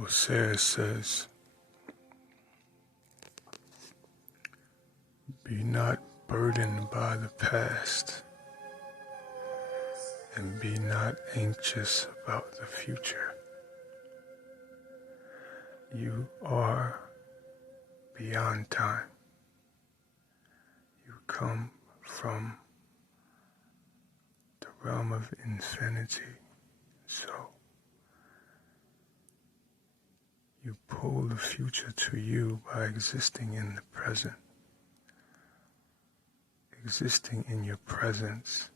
Ausar says, be not burdened by the past, and be not anxious about the future. You are beyond time. You come from the realm of infinity, so you pull the future to you by existing in the present. Existing in your presence,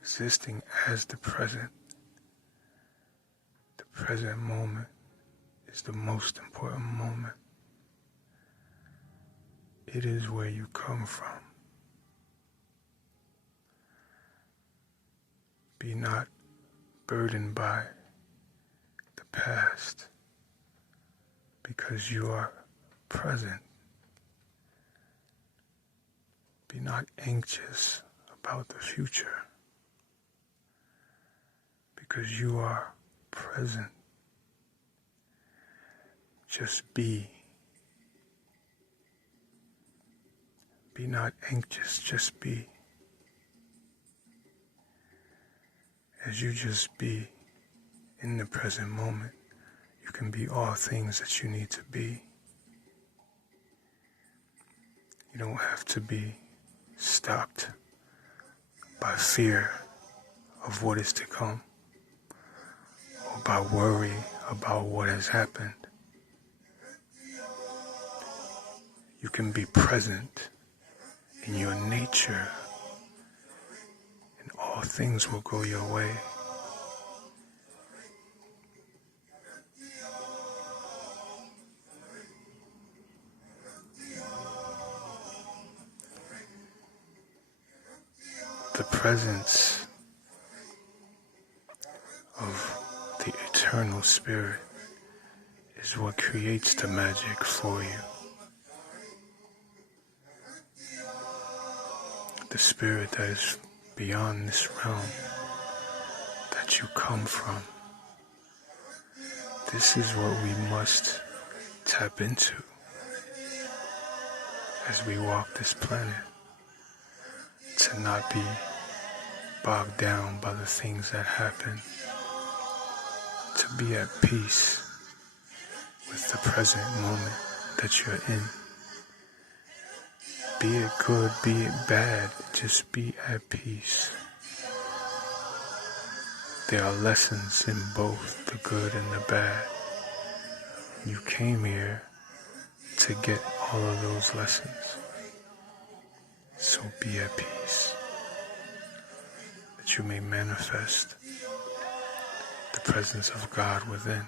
existing as the present moment is the most important moment. It is where you come from. Be not burdened by the past, because you are present. Be not anxious about the future, because you are present. Just be. Be not anxious, just be. As you just be in the present moment, you can be all things that you need to be. You don't have to be stopped by fear of what is to come, or by worry about what has happened. You can be present in your nature, and all things will go your way. The presence of the eternal spirit is what creates the magic for you. The spirit that is beyond this realm that you come from. This is what we must tap into as we walk this planet, to not be bogged down by the things that happen, to be at peace with the present moment that you're in. Be it good, be it bad, just be at peace. There are lessons in both the good and the bad. You came here to get all of those lessons. So be at peace, that you may manifest the presence of God within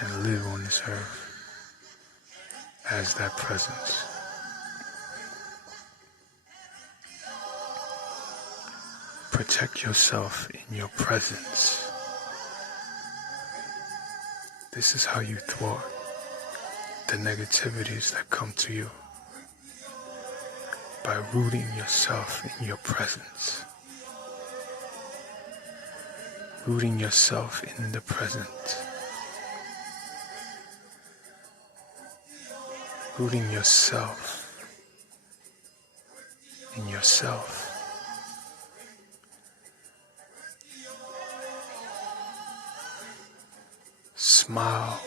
and live on this earth as that presence. Protect yourself in your presence. This is how you thwart the negativities that come to you, by rooting yourself in your presence. Rooting yourself in the present. Rooting yourself in yourself. Smile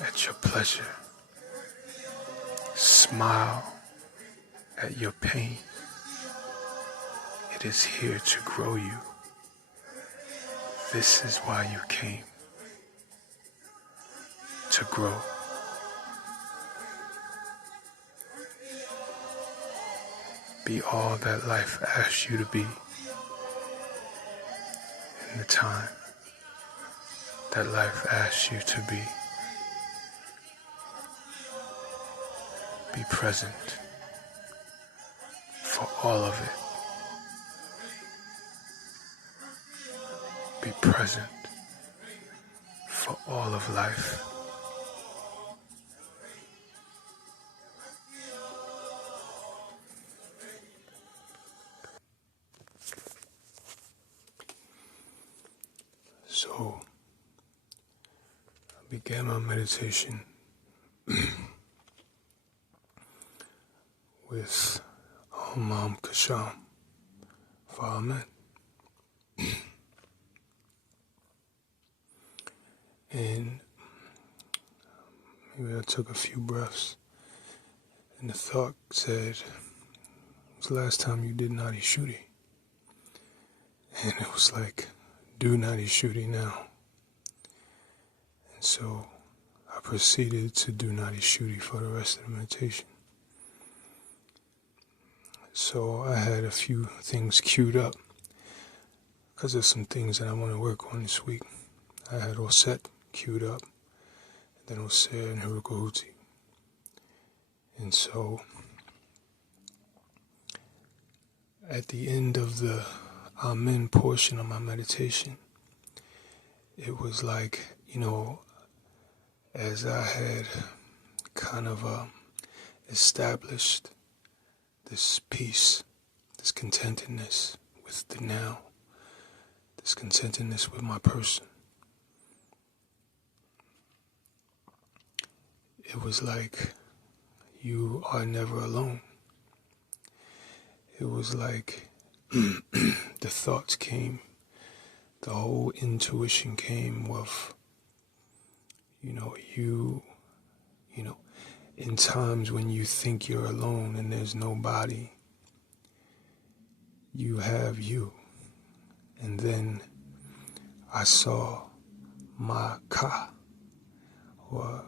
at your pleasure. Smile at your pain. It is here to grow you. This is why you came. To grow. Be all that life asks you to be in the time that life asks you to be. Be present for all of it. Be present for all of life. So I began my meditation with Cashapp for Omen. And maybe I took a few breaths, and the thought said, "When's the last time you did Nadi Shuddhi?" And it was like, do Nadi Shuddhi now. And so I proceeded to do Nadi Shuddhi for the rest of the meditation. So I had a few things queued up because there's some things that I want to work on this week. I had Auset queued up, and then Auser and Hrkti. And so at the end of the Amen portion of my meditation, it was like, as I had kind of established this peace, this contentedness with the now, this contentedness with my person. It was like you are never alone. It was like the thoughts came, the whole intuition came with, in times when you think you're alone and there's nobody, you have you. And then I saw my ka, or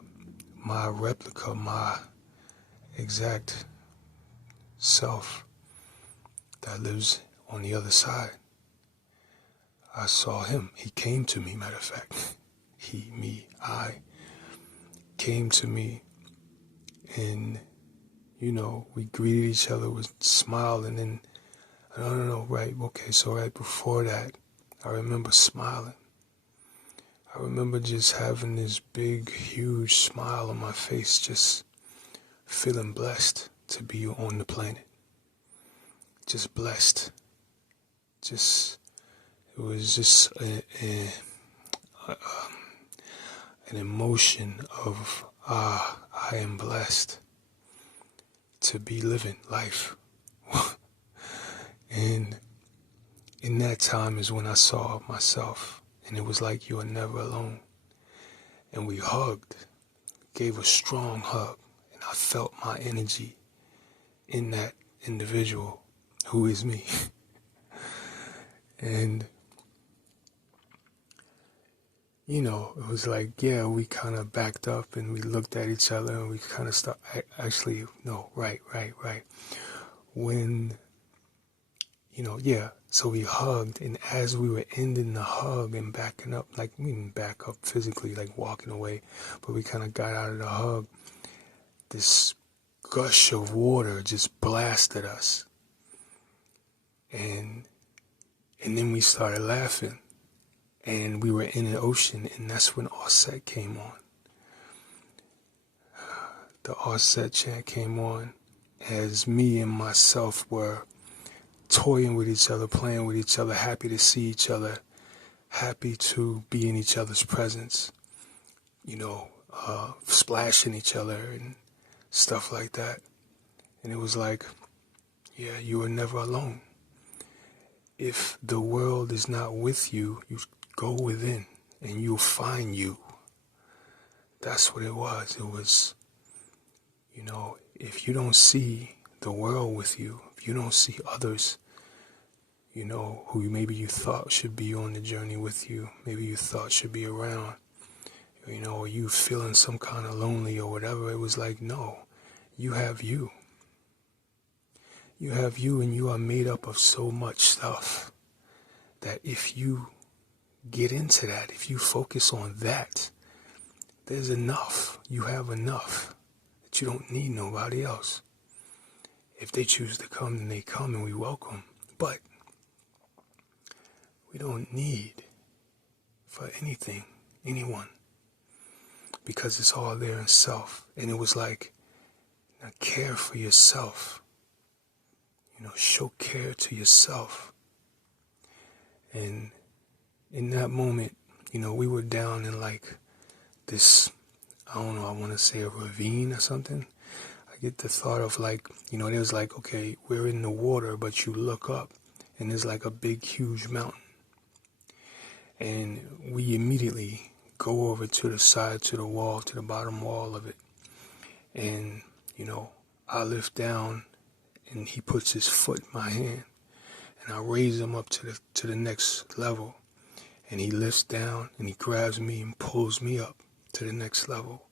my replica, my exact self that lives on the other side. I saw him. He came to me, matter of fact. He, me, I came to me, and, we greeted each other with a smile, and then, so right before that, I remember smiling. I remember just having this big, huge smile on my face, just feeling blessed to be on the planet. Just blessed. It was just an emotion of, I am blessed to be living life. And in that time is when I saw myself, and it was like you are never alone. And we hugged, gave a strong hug, and I felt my energy in that individual who is me. And, it was like, we kind of backed up and we looked at each other and we kind of right. When, so we hugged, and as we were ending the hug and backing up, like we didn't back up physically, like walking away, but we kind of got out of the hug, this gush of water just blasted us. And then we started laughing, and we were in the ocean, and that's when Auset came on. The Auset chant came on as me and myself were toying with each other, playing with each other, happy to see each other, happy to be in each other's presence, splashing each other and stuff like that. And it was like, you are never alone. If the world is not with you, you go within and you'll find you. That's what it was. It was, if you don't see the world with you, if you don't see others, who maybe you thought should be on the journey with you, maybe you thought should be around, or you feeling some kind of lonely or whatever, it was like, no, you have you. You have you, and you are made up of so much stuff that if you get into that, if you focus on that, there's enough. You have enough that you don't need nobody else. If they choose to come, then they come, and we welcome. But we don't need for anything, anyone, because it's all there in self. And it was like, now care for yourself. Show care to yourself. And in that moment, we were down in like this, I don't know, I want to say a ravine or something. I get the thought of like, there's like, okay, we're in the water, but you look up and there's like a big, huge mountain. And we immediately go over to the side, to the wall, to the bottom wall of it. And, I lift down and he puts his foot in my hand. And I raise him up to the next level. And he lifts down and he grabs me and pulls me up to the next level.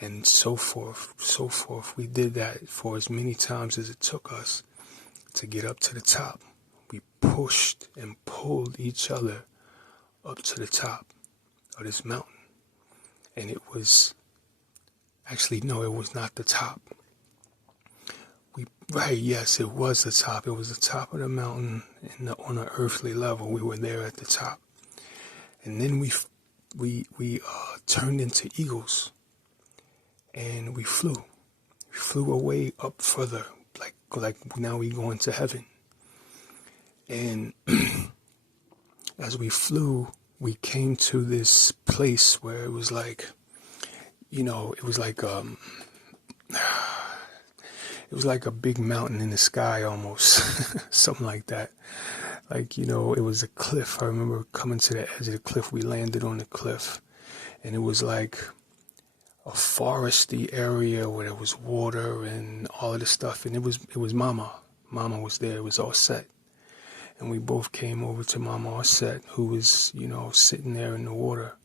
And so forth, so forth. We did that for as many times as it took us to get up to the top. We pushed and pulled each other up to the top of this mountain. And it was, actually, no, it was not the top. Yes, it was the top. It was the top of the mountain on an earthly level. We were there at the top. And then we turned into eagles. And we flew. We flew away up further, like now we going to heaven. And as we flew, we came to this place where it was like, it was like a big mountain in the sky almost, something like that. Like, it was a cliff. I remember coming to the edge of the cliff. We landed on the cliff, and it was like a foresty area where there was water and all of this stuff. And it was Mama. Mama was there. It was Auset. And we both came over to Mama Auset, who was, sitting there in the water.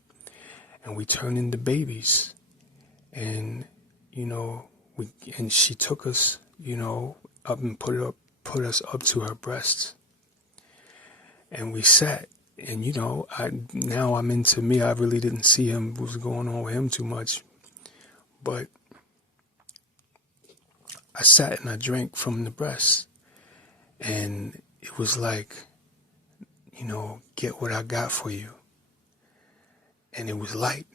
And we turned into babies. And, and she took us, up and put us up to her breasts. And we sat. And, now I'm into me. I really didn't see what was going on with him too much. But I sat and I drank from the breast. And it was like, get what I got for you. And it was light.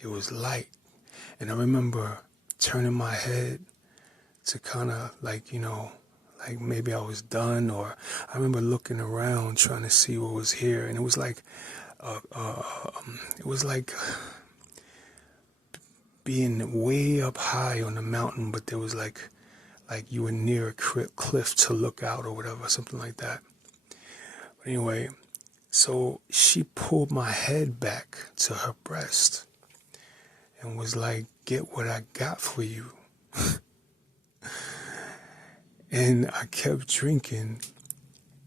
It was light. And I remember turning my head to kind of like, like maybe I was done, or I remember looking around trying to see what was here. And it was like, being way up high on the mountain, but there was like you were near a cliff to look out or whatever, something like that. But anyway, so she pulled my head back to her breast and was like, get what I got for you. And I kept drinking,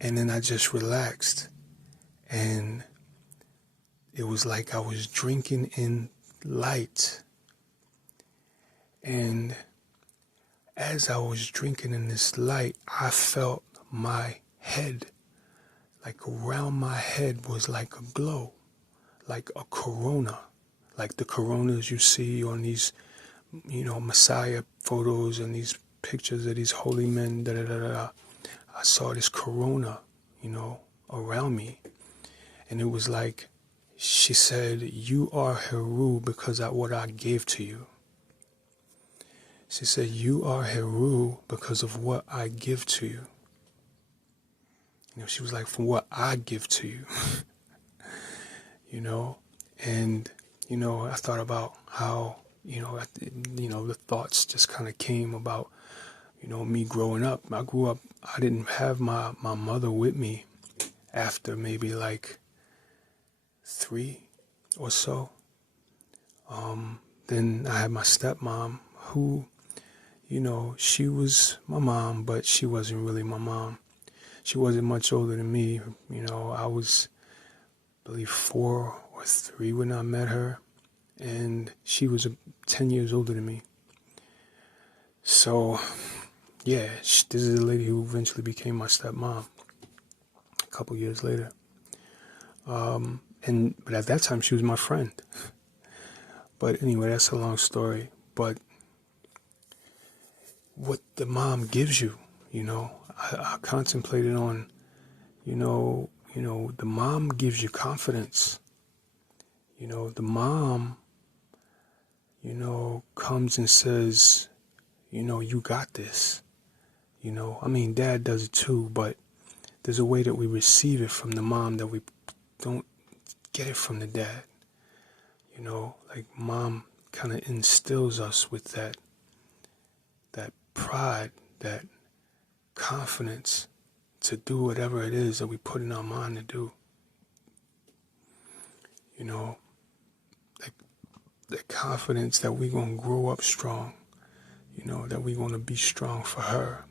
and then I just relaxed. And it was like I was drinking in light. And as I was drinking in this light, I felt my head, like around my head was like a glow, like a corona, like the coronas you see on these, Messiah photos and these pictures of these holy men, I saw this corona, around me. And it was like, she said, you are Heru because of what I gave to you. She said, you are Heru because of what I give to you. She was like, from what I give to you. And, I thought about how, the thoughts just kind of came about, me growing up. I grew up, I didn't have my mother with me after maybe like 3 or so. Then I had my stepmom who, she was my mom, but she wasn't really my mom. She wasn't much older than me. I was, I believe, 4 or 3 when I met her. And she was 10 years older than me. So, yeah, this is the lady who eventually became my stepmom a couple years later. But at that time, she was my friend. But anyway, that's a long story. But what the mom gives you, I contemplated on, the mom gives you confidence. The mom, comes and says, you got this. Dad does it too, but there's a way that we receive it from the mom that we don't get it from the dad. You know, like mom kind of instills us with that pride, that confidence to do whatever it is that we put in our mind to do. You know, like the confidence that we're going to grow up strong, you know, that we're going to be strong for her.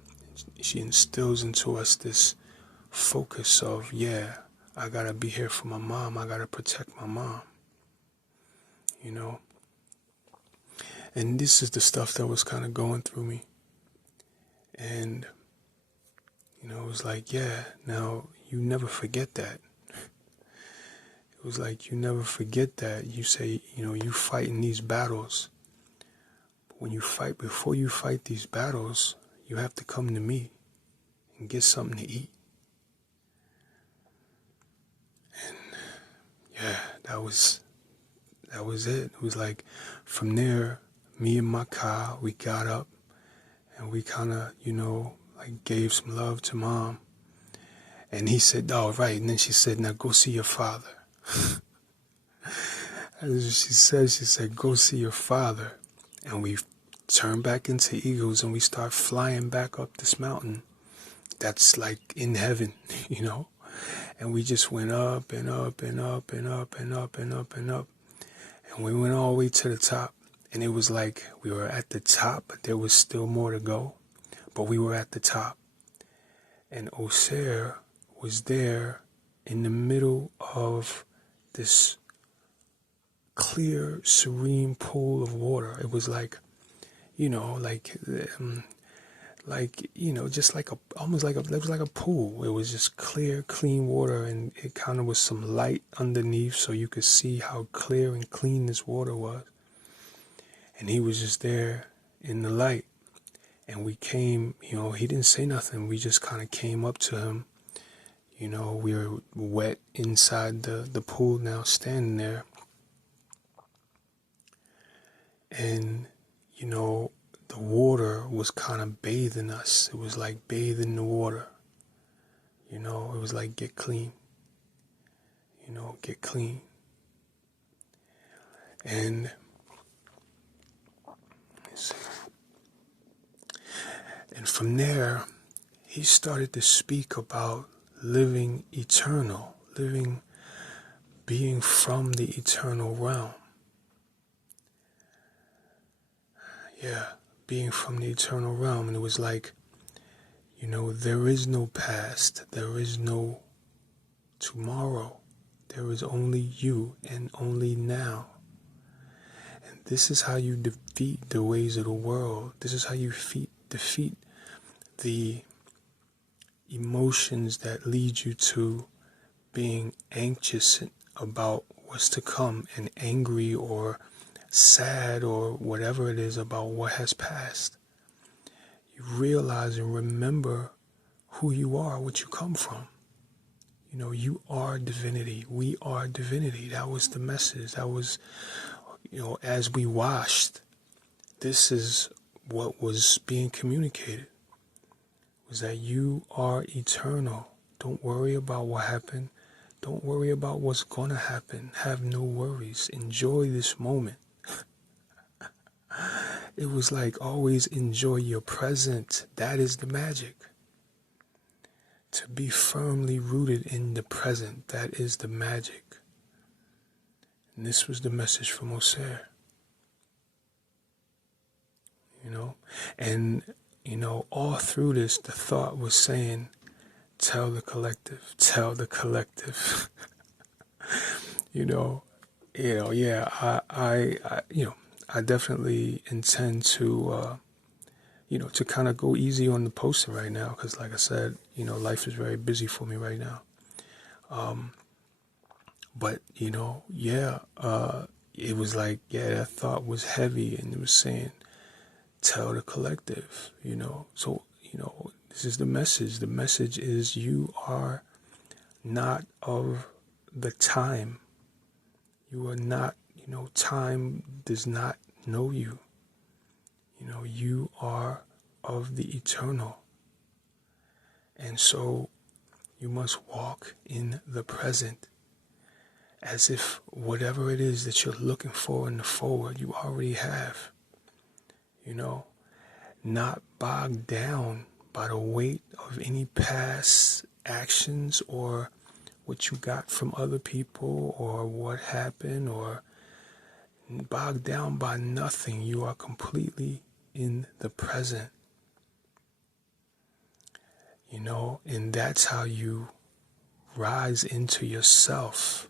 She instills into us this focus of, yeah, I got to be here for my mom. I got to protect my mom, you know. And this is the stuff that was kind of going through me. And, you know, it was like, yeah, now you never forget that. It was like, you never forget that. You say, you know, you fight in these battles. But when you fight, before you fight these battles, you have to come to me and get something to eat. And yeah, that was it. It was like, from there, me and my car, we got up and we kind of, you know, like gave some love to mom. And he said, oh, right. And then she said, now go see your father. As she said, go see your father. And we turned back into eagles and we start flying back up this mountain. That's like in heaven, you know. And we just went up and up and up and up and up and up and up. And we went all the way to the top. And it was like we were at the top, but there was still more to go. But we were at the top. And Auser was there in the middle of this clear, serene pool of water. It was like, you know, you know, just like almost like it was like a pool. It was just clear, clean water, and it kind of was some light underneath, so you could see how clear and clean this water was. And he was just there in the light. And we came, you know, he didn't say nothing. We just kind of came up to him. You know, we were wet inside the pool now, standing there. And, you know, the water was kind of bathing us. It was like bathing the water. You know, it was like, get clean. You know, get clean. And from there, he started to speak about living eternal, being from the eternal realm. Yeah, being from the eternal realm. And it was like, you know, there is no past, there is no tomorrow. There is only you and only now. And this is how you defeat the ways of the world. This is how you defeat the emotions that lead you to being anxious about what's to come and angry or sad or whatever it is about what has passed. You realize and remember who you are, what you come from. You know, you are divinity. We are divinity. That was the message. That was, you know, as we washed, this is what was being communicated. Was that you are eternal. Don't worry about what happened. Don't worry about what's going to happen. Have no worries. Enjoy this moment. It was like, always enjoy your present. That is the magic. To be firmly rooted in the present. That is the magic. And this was the message from Auser. You know? And, you know, all through this, the thought was saying, tell the collective. Tell the collective. Yeah, I definitely intend to, to kind of go easy on the posting right now, because like I said, you know, life is very busy for me right now. But, you know, it was like, that thought was heavy, and it was saying, tell the collective, you know. So, you know, this is the message. The message is you are not of the time. You are not, you know, time does not know you. You know, you are of the eternal. And so you must walk in the present. as if whatever it is that you're looking for in the forward, you already have. Not bogged down by the weight of any past actions or what you got from other people or what happened, or bogged down by nothing. You are completely in the present. And that's how you rise into yourself.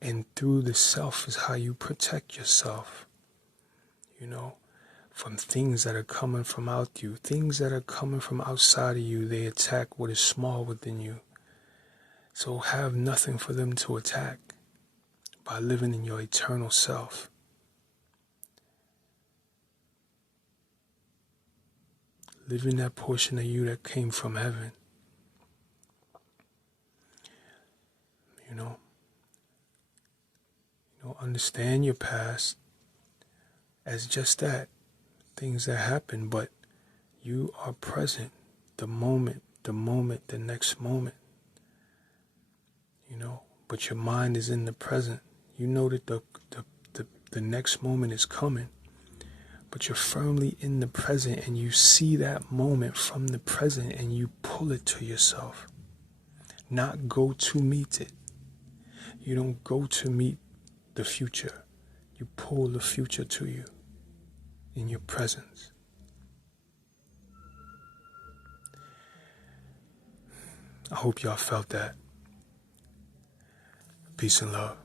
And through the self is how you protect yourself. From things that are coming from out you, things that are coming from outside of you. They attack what is small within you. So have nothing for them to attack by living in your eternal self. Live in that portion of you that came from heaven. Understand your past as just that, things that happen, but you are present, the moment, the next moment. But your mind is in the present. You know that the next moment is coming, but you're firmly in the present, and you see that moment from the present and you pull it to yourself. Not go to meet it. You don't go to meet the future. You pull the future to you in your presence. I hope y'all felt that. Peace and love.